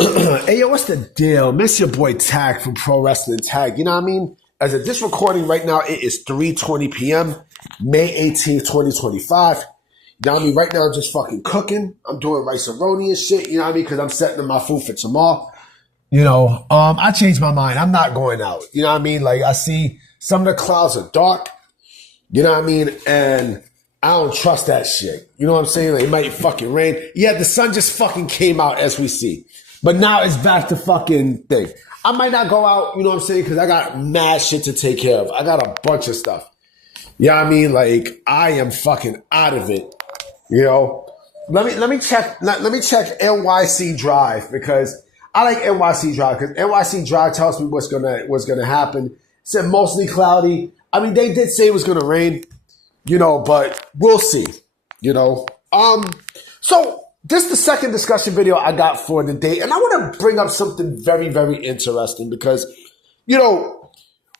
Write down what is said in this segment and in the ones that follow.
Hey, yo, what's the deal? Miss your boy Tag from Pro Wrestling Tag. You know what I mean? As of this recording right now, it is 3:20 p.m., May 18th, 2025. You know what I mean? Right now, I'm just fucking cooking. I'm doing rice-a-roni and shit, you know what I mean? Because I'm setting up my food for tomorrow. I changed my mind. I'm not going out. You know what I mean? Like, I see some of the clouds are dark, you know what I mean? And I don't trust that shit. You know what I'm saying? Like, it might fucking rain. Yeah, the sun just fucking came out as we see. But now it's back to fucking thing. I might not go out, you know what I'm saying? Because I got mad shit to take care of. I got a bunch of stuff. You know what I mean? Like, I am fucking out of it. You know? Let me check NYC Drive, because I like NYC Drive, because NYC Drive tells me what's gonna happen. It said mostly cloudy. I mean, they did say it was gonna rain, you know, but we'll see. You know? So this is the second discussion video I got for the day, and I want to bring up something very, very interesting because, you know,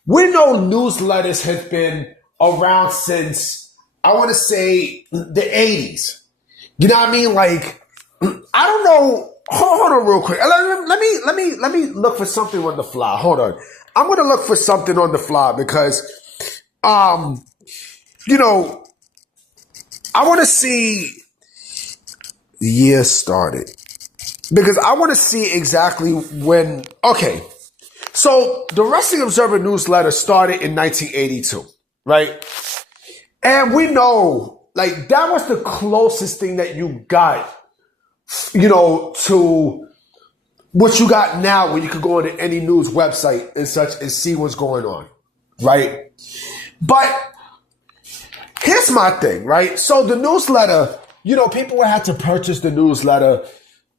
we know newsletters have been around since, I want to say, the 80s. You know what I mean? Like, I don't know. Hold on real quick. Let me look for something on the fly. Hold on. I'm going to look for something on the fly because, you know, I want to see the year started, because I want to see exactly when. Okay, so the Wrestling Observer newsletter started in 1982, right? And we know, like, that was the closest thing that you got, you know, to what you got now, when you could go into any news website and such and see what's going on, right? But here's my thing, right? So the newsletter, you know, people would have to purchase the newsletter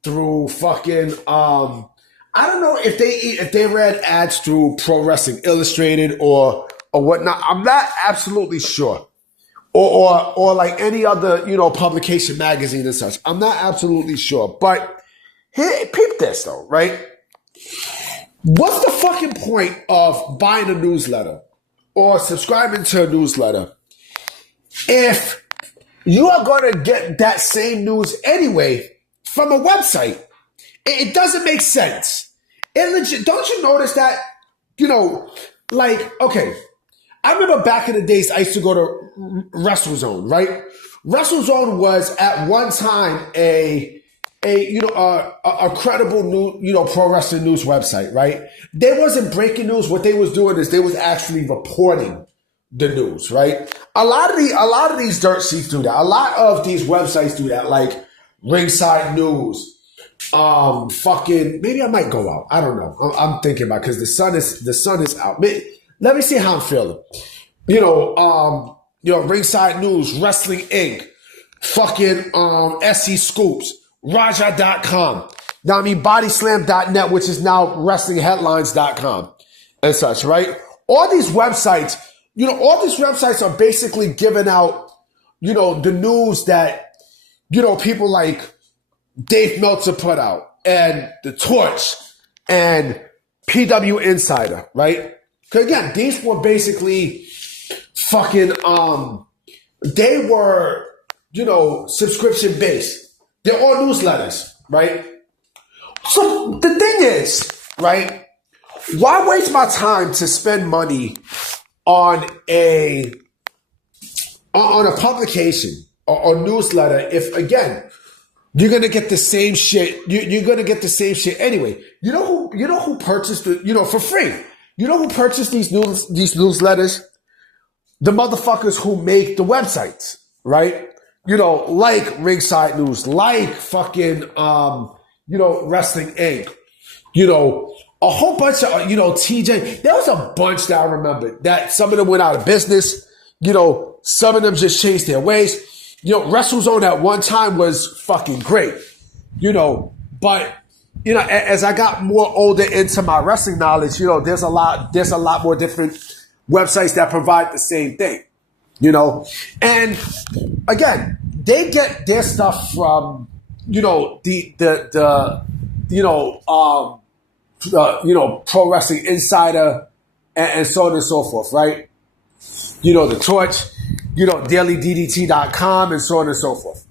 through fucking, I don't know if they read ads through Pro Wrestling Illustrated or whatnot. I'm not absolutely sure. Or like any other, you know, publication, magazine and such. I'm not absolutely sure. But here, peep this though, right? What's the fucking point of buying a newsletter or subscribing to a newsletter if you are going to get that same news anyway from a website? It doesn't make sense. Don't you notice that, you know, like, okay, I remember back in the days, I used to go to WrestleZone, right? WrestleZone was at one time a credible new, you know, pro wrestling news website, right? They wasn't breaking news. What they was doing is they was actually reporting the news, right? A lot of these dirt sheets do that. A lot of these websites do that, like Ringside News. Maybe I might go out. I don't know. I'm thinking about it, because the sun is out. Let me see how I'm feeling. You know, Ringside News, Wrestling Inc., fucking SE Scoops, Raja.com. Now I mean Bodyslam.net, which is now WrestlingHeadlines.com and such, right? All these websites. You know, all these websites are basically giving out, you know, the news that, you know, people like Dave Meltzer put out, and The Torch, and PW Insider, right? Because again, these were basically fucking, they were, you know, subscription based. They're all newsletters, right? So the thing is, right, why waste my time to spend money on a publication or newsletter if, again, you're gonna get the same shit. You're gonna get the same shit anyway. You know who purchased the, you know, for free. You know who purchased these newsletters? The motherfuckers who make the websites, right? You know, like Ringside News, like fucking you know, Wrestling Inc., you know, a whole bunch of, you know, TJ. There was a bunch that I remember that some of them went out of business. You know, some of them just changed their ways. You know, WrestleZone at one time was fucking great. You know, but, you know, as I got more older into my wrestling knowledge, you know, there's a lot more different websites that provide the same thing. You know, and again, they get their stuff from, you know, the Pro Wrestling Insider and so on and so forth, right? You know, The Torch, you know, DailyDDT.com and so on and so forth.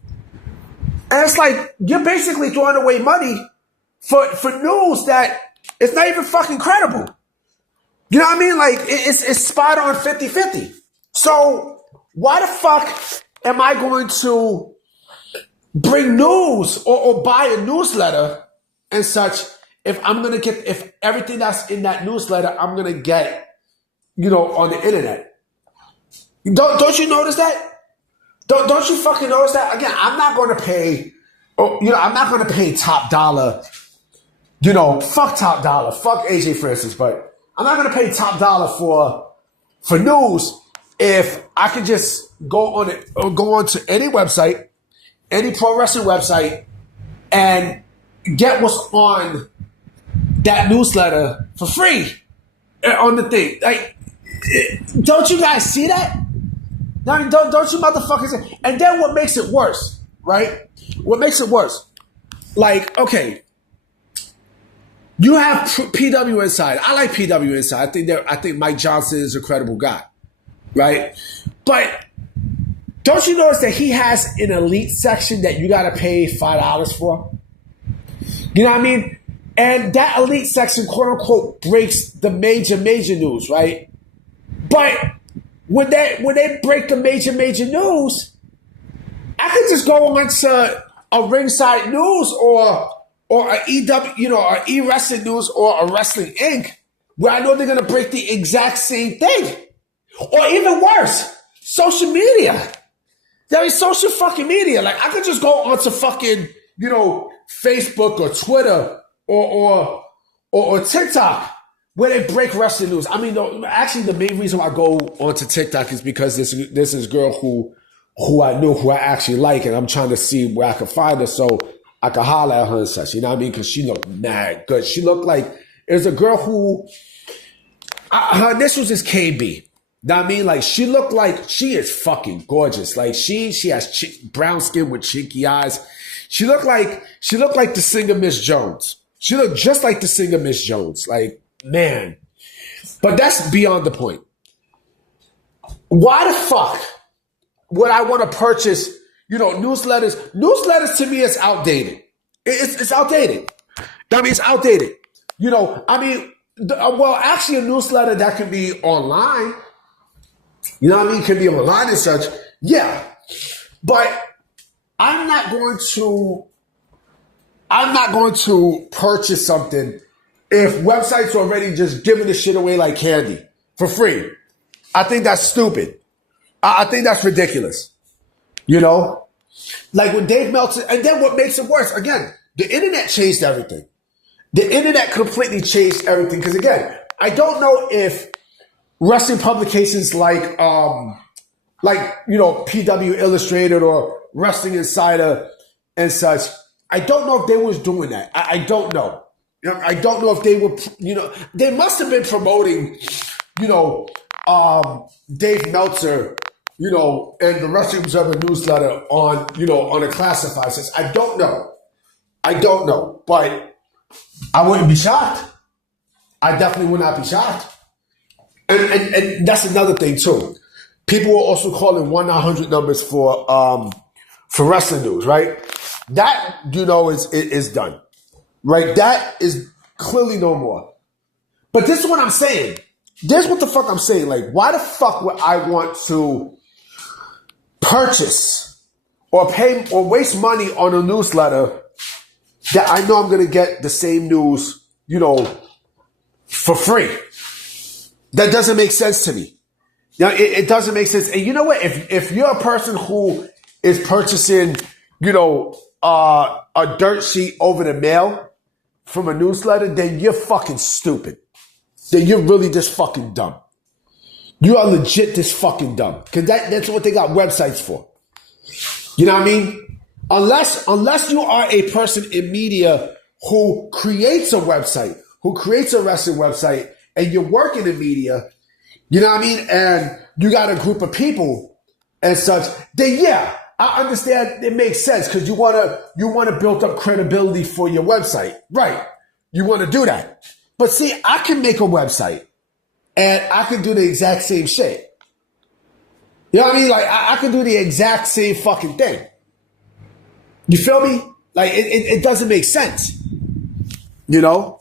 And it's like, you're basically throwing away money for news that it's not even fucking credible. You know what I mean? Like, it's spot on 50-50. So why the fuck am I going to bring news or buy a newsletter and such if everything that's in that newsletter I'm gonna get, on the internet? Don't you notice that? Don't you fucking notice that? Again, I'm not gonna pay, I'm not gonna pay top dollar, fuck top dollar, fuck AJ Francis, but I'm not gonna pay top dollar for news if I can just go on to any website, any pro wrestling website, and get what's on that newsletter for free on the thing. Like, don't you guys see that? I mean, don't you motherfuckers? And then what makes it worse, right? What makes it worse? Like, okay, you have PW Inside. I like PW Inside. I think Mike Johnson is a credible guy, right? But don't you notice that he has an elite section that you got to pay $5 for? You know what I mean? And that elite section, quote unquote, breaks the major news, right? But when they break the major news, I could just go on to a Ringside News or a EW, or E-Wrestling News or a Wrestling Inc., where I know they're gonna break the exact same thing. Or even worse, social media. There is social fucking media. Like, I could just go onto fucking, Facebook or Twitter or TikTok where they break wrestling news. I mean, actually, the main reason why I go onto TikTok is because this is a girl who I knew, who I actually like, and I'm trying to see where I can find her so I can holler at her and such. You know what I mean? Because she looked mad good. She looked like it was a girl who her initials is KB. Know what I mean? Like, she looked like she is fucking gorgeous. Like, she has brown skin with cheeky eyes. She looked like the singer Miss Jones. She looked just like the singer Miss Jones. Like, man. But that's beyond the point. Why the fuck would I want to purchase, newsletters? Newsletters to me is outdated. It's outdated. I mean, it's outdated. Actually, a newsletter that can be online. You know what I mean? Can be online and such. Yeah. But I'm not going to purchase something if websites are already just giving the shit away like candy for free. I think that's stupid. I think that's ridiculous. Like when Dave Meltzer, and then what makes it worse, again, the internet changed everything. The internet completely changed everything. Because again, I don't know if wrestling publications like PW Illustrated or Wrestling Insider and such, I don't know if they was doing that. I don't know. I don't know if they were, they must have been promoting, Dave Meltzer, and the Wrestling Observer newsletter on a classified sense. I don't know. But I wouldn't be shocked. I definitely would not be shocked. And that's another thing too. People are also calling 1-900 numbers for wrestling news, right? That is done, right? That is clearly no more. But this is what I'm saying. This is what the fuck I'm saying. Like, why the fuck would I want to purchase or pay or waste money on a newsletter that I know I'm gonna get the same news, for free? That doesn't make sense to me. It doesn't make sense. And you know what? If you're a person who is purchasing, a dirt sheet over the mail from a newsletter, then you're fucking stupid. Then you're really just fucking dumb. You are legit just fucking dumb. Because that's what they got websites for. You know what I mean? Unless you are a person in media who creates a website, who creates a wrestling website, and you're working in media, you know what I mean? And you got a group of people and such, then yeah, I understand it makes sense because you want to build up credibility for your website. Right. You want to do that. But see, I can make a website and I can do the exact same shit. You know what I mean? Like, I can do the exact same fucking thing. You feel me? Like, it doesn't make sense. You know?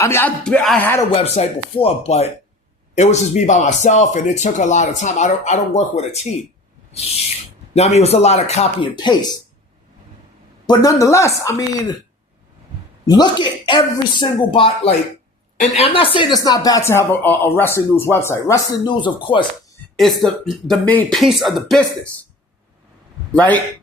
I mean, I had a website before, but it was just me by myself, and it took a lot of time. I don't work with a team. Now, I mean, it was a lot of copy and paste. But nonetheless, I mean, look at every single bot, like, and I'm not saying it's not bad to have a wrestling news website. Wrestling news, of course, is the main piece of the business, right?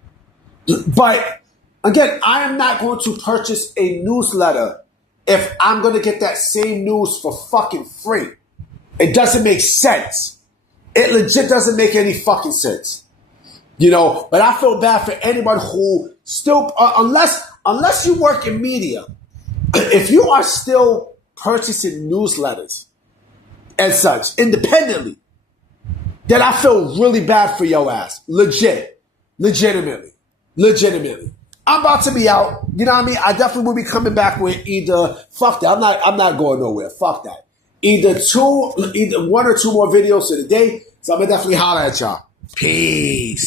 But again, I am not going to purchase a newsletter if I'm going to get that same news for fucking free. It doesn't make sense. It legit doesn't make any fucking sense. You know, but I feel bad for anyone who still, unless you work in media, if you are still purchasing newsletters and such independently, then I feel really bad for your ass. Legitimately. I'm about to be out. You know what I mean? I definitely will be coming back with either, fuck that, I'm not going nowhere. Fuck that. Either one or two more videos in a day. So I'm gonna definitely holler at y'all. Peace.